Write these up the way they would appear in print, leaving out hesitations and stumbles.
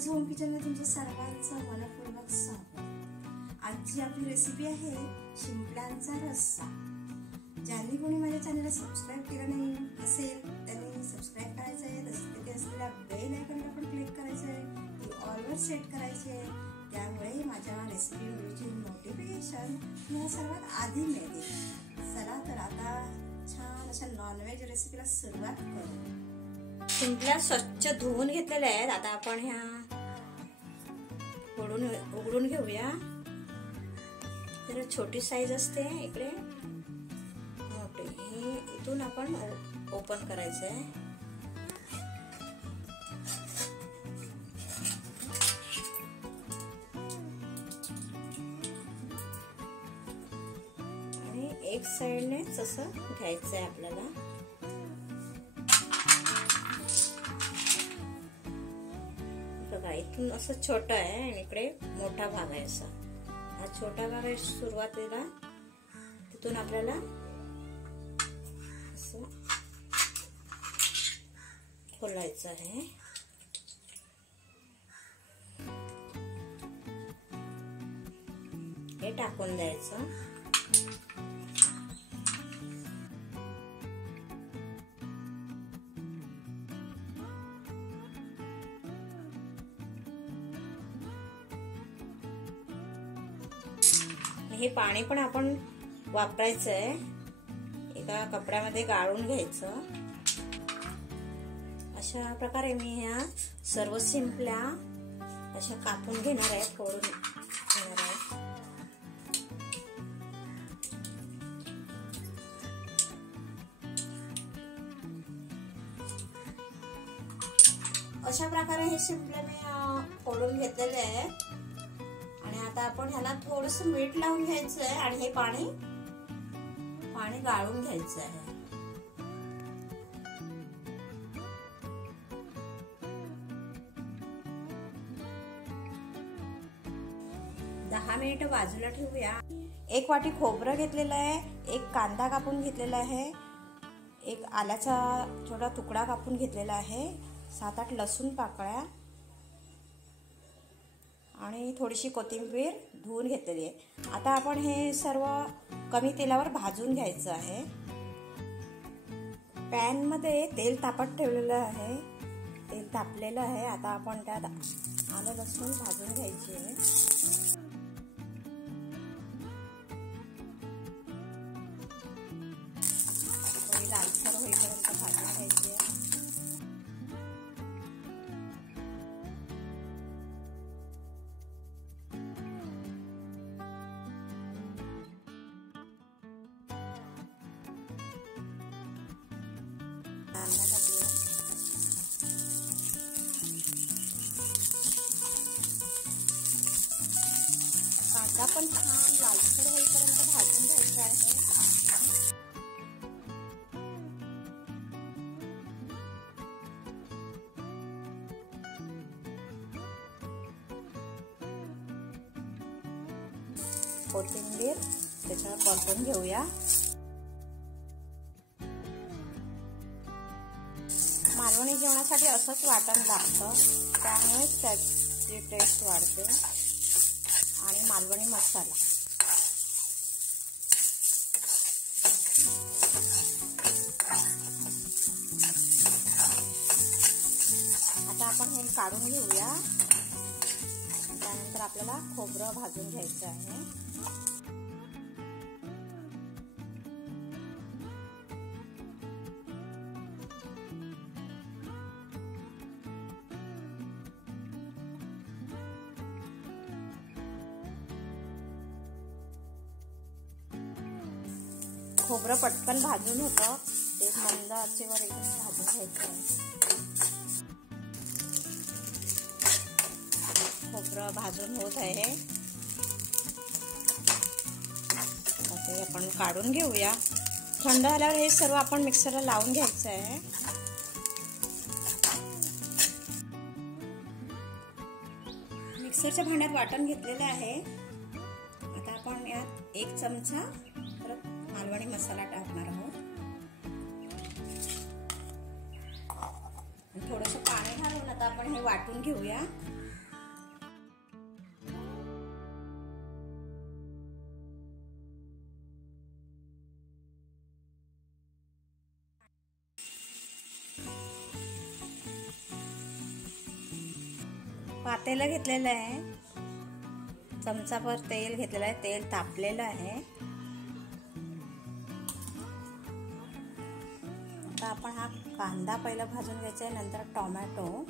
माझं होम किचनमध्ये तुमचं सर्वांचं मनपूर्वक स्वागत। आजची आपली रेसिपी आहे शिंपल्यांचा रस्सा। ज्यांनी कोणी माझ्या चॅनलला सबस्क्राईब केलं नाही असेल त्यांनी सबस्क्राईब करायचं आहे, तसंच तिथे असलेल्या बेल आयकॉनला पण क्लिक करायचं आहे, ती ऑलवर सेट करायची आहे, त्यामुळे माझ्या रेसिपी व्हिडिओची नोटिफिकेशन तुम्हाला सर्वात आधी मिळते। चला तर आता छान अशा नॉनव्हेज रेसिपीला सुरुवात करू। शिंपल्या स्वच्छ धुवून घेतलेल्या आहेत। आता आपण ह्या उघडून घेऊया। तर छोटी साईज असते, इकडे मोठी, ही इथून आपण ओपन करायचं आहे। आणि एक साईडने असं घ्यायचं आहे आपल्याला। बघा इथून असं छोटा आहे आणि इकडे मोठा भाग आहे। असा हा छोटा भाग आहे सुरुवातीला, तिथून आपल्याला असं खोलायचं आहे। हे टाकून द्यायचं। हे पाणी पण आपण वापरायचं आहे, एका कपड्यामध्ये गाळून घ्यायचं। अशा प्रकारे मी ह्या सर्व शिंपल्या अशा कापून घेणार आहे, फोडून घेणार आहे। अशा प्रकारे हे शिंपल्या मी फोडून घेतलेले आहेत। आणि आता आपण ह्याला थोडंसं मीठ लावून घ्यायचं आहे आणि हे पाणी गाळून घ्यायचं आहे। दहा मिनिट बाजूला ठेवूया। एक वाटी खोबरं घेतलेलं आहे, एक कांदा कापून घेतलेला आहे, एक आल्याचा छोटा तुकडा कापून घेतलेला आहे, 7-8 लसूण पाकळ्या आणि थोडीशी कोथिंबीर धुवून घेतलेली आहे। आता आपण हे सर्व कमी तेलावर भाजून घ्यायचं आहे। पॅन मध्ये तेल तापत ठेवलेलं आहे, तेल तापलेलं आहे। आता आपण त्यात आलं लसूण भाजून घ्यायचे आहे। थोडी लालसर होईपर्यंत भाजून घ्यायचे आहे। कांदा पण छान लालसर होईपर्यंत भाजून घ्यायचा आहे। कोथिंबीर त्याच्यावर परतून घेऊया। मालवणी जेवणासाठी असंच वाटण लागतं, त्यामुळे त्याची टेस्ट वाढते। आणि मालवणी मसाला, आता आपण हे काढून घेऊया। त्यानंतर आपल्याला खोबरं भाजून घ्यायचं आहे। खोबरं पटकन भाजून होतं, ते मंद आचेवर एकदम भाजून घ्यायचं आहे। खोबरं भाजून होत आहे, ते आपण काढून घेऊया। थंड झाल्यावर हे सर्व आपण मिक्सरला लावून घ्यायचं आहे। मिक्सरच्या भांड्यात वाटण घेतलेलं आहे। आता आपण यात 1 चमचा मालवणी मसाला टाकणार आहोत। थोडंसं पाणी घालून आता आपण हे वाटून घेऊया। पातेलं घेतलेलं आहे, चमचाभर तेल घेतलेलं आहे, तेल तापलेलं आहे. आता आपण हा कांदा पहिला भाजून घ्यायचा आहे, नंतर टोमॅटो.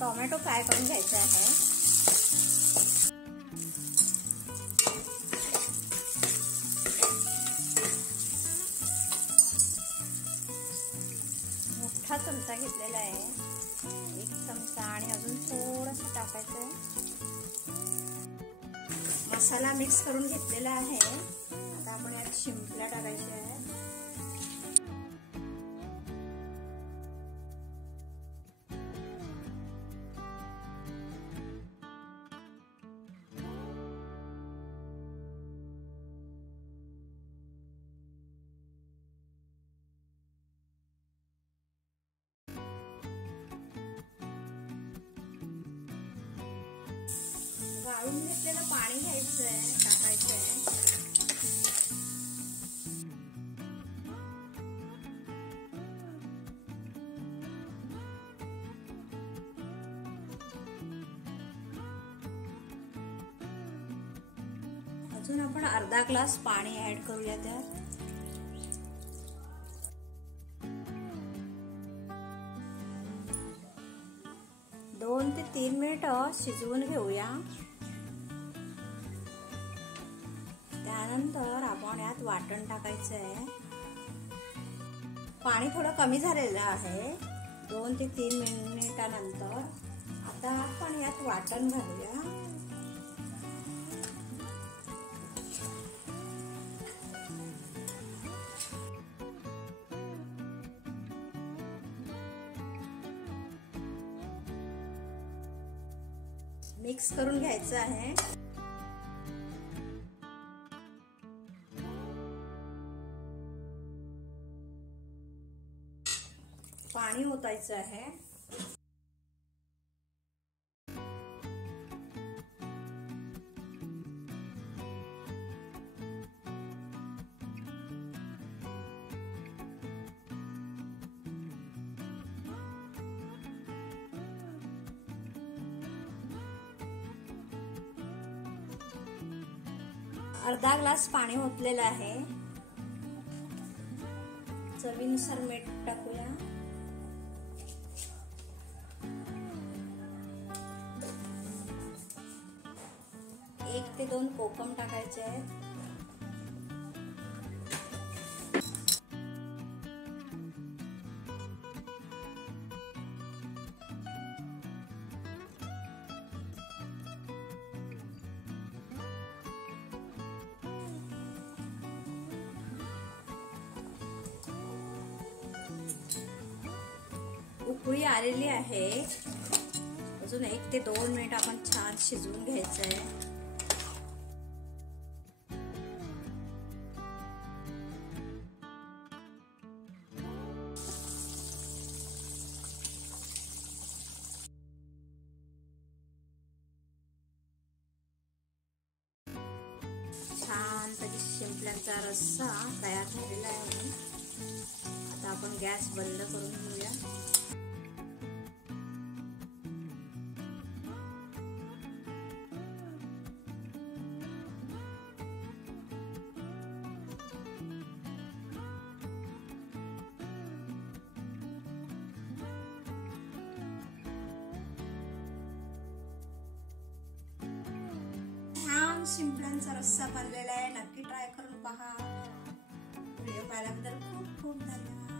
टोमॅटो फ्राय करून घ्यायचा आहे. मोठा चमचा घेतलेला आहे, 1 चमचा, आणि अजून थोडंसं टाकायचं आहे. मसाला मिक्स करून घेतलेला आहे. आता आपण यात शिंपल्या टाकायच्या आहे. गाळून घेतलेलं पाणी घ्यायचं आहे, टाकायचं आहे. अजून आपण अर्धा ग्लास पाणी ऍड करूया त्यात. दोन ते 3 मिनिटं शिजवून घेऊया. त्यानंतर आपण यात वाटण टाकायचं आहे. पाणी थोडं कमी झालेलं आहे 2 ते 3 मिनिटानंतर. आता आपण यात वाटण घालूया. मिक्स करून घ्यायचं आहे. पाणी ओतायचं आहे. अर्धा ग्लास पाणी ओतलेलं आहे. चवीनुसार मीठ टाकूया. एक ते 2 कोकम टाकायचे आहेत. उकळी आलेली आहे. अजून 1 ते 2 मिनिट आपण छान शिजवून घ्यायचं आहे. छानपैकी शिंपल्यांचा रस्सा तयार झालेला आहे. आता आपण गॅस बंद करून घेऊया. शिंपल्यांचा रस्सा बनलेला आहे. नक्की ट्राय करून पहा. व्हिडिओ पाहिल्याबद्दल खूप खूप धन्यवाद.